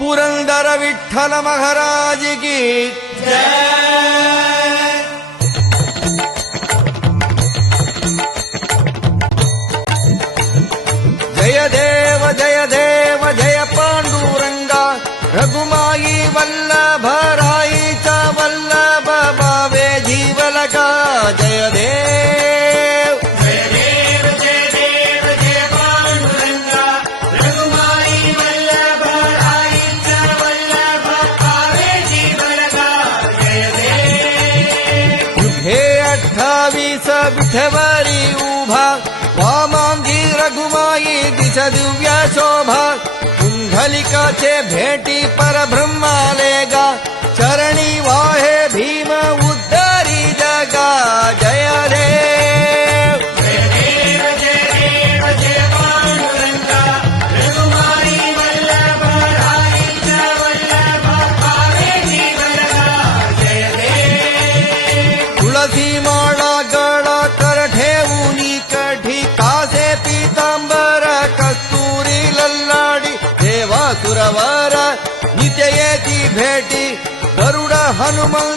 पुरंदर विठ्ठल महाराज की जय देव जय देव जय पांडुरंगा रघुमाई वल्लभ राईचा वल्लभ भावे जीवलका जय देव जय देव जय देव जय पांडुरंगा रघुमाई वल्लभ राईचा वल्लभ भावे जीवलका जय देव हे 28 विठवरी उभा वामांगी रघुमाई दिस दिव्य शोभा कुंडलिकाचे भेटी परब्रह्माले गा चरणी वाहे भीम उद्धारी जगा जय देव जय देव जय देव जय पांडुरंगा रघुमाई वल्लभ राईचा वल्लभ भावे जीवलका जय देव तुळसी माळा गळा कर ठेवूनी कठी कासे पीतांबर कस्तुरी लल्लाडी देवा सुरवर नित्य येती भेटी गरुड हनुमंत